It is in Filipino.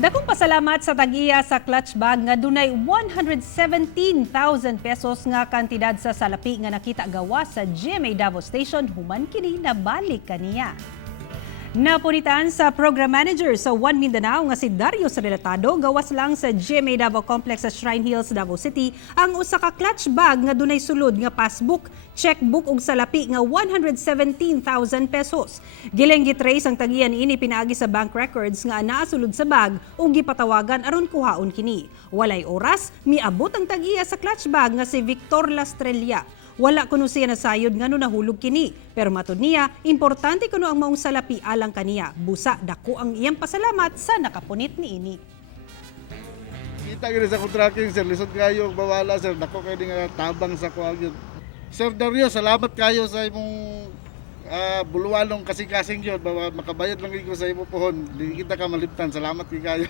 Dakong pasalamat sa tag-iya sa clutch bag nga dunay 117,000 pesos nga kantidad sa salapi nga nakita gawas sa GMA Davao Station human kini nabalik kaniya. Napunitan sa Program Manager sa One Mindanao nga si Darius Relatado gawas lang sa GMA Davao Complex sa Shrine Hills, Davao City ang usa ka clutch bag nga dunay sulod nga passbook, checkbook ug salapi nga 117,000 pesos. Giling gitrace ang tagiyan ini pinaagi sa bank records nga anaa sulod sa bag ug gipatawagan aron kuhaon kini. Walay oras miabot ang tagiya sa clutch bag nga si Victor Lastrella. Wala kuno siya nasayod nga no nahulog kini. Pero matud niya, importante kuno ang maong salapi alang kaniya. Busa dako ang iyang pasalamat sa nakapunit niini. Kita gini sa contracting sir, lisod kayo bawala sir, dako kayo nga tabang sa kuha gyud. Sir Dario, salamat kayo sa imong buluwanong kasing-kasing yun, makabayad lang ko sa imong pohon. Di kita ka maliptan. Salamat kayo.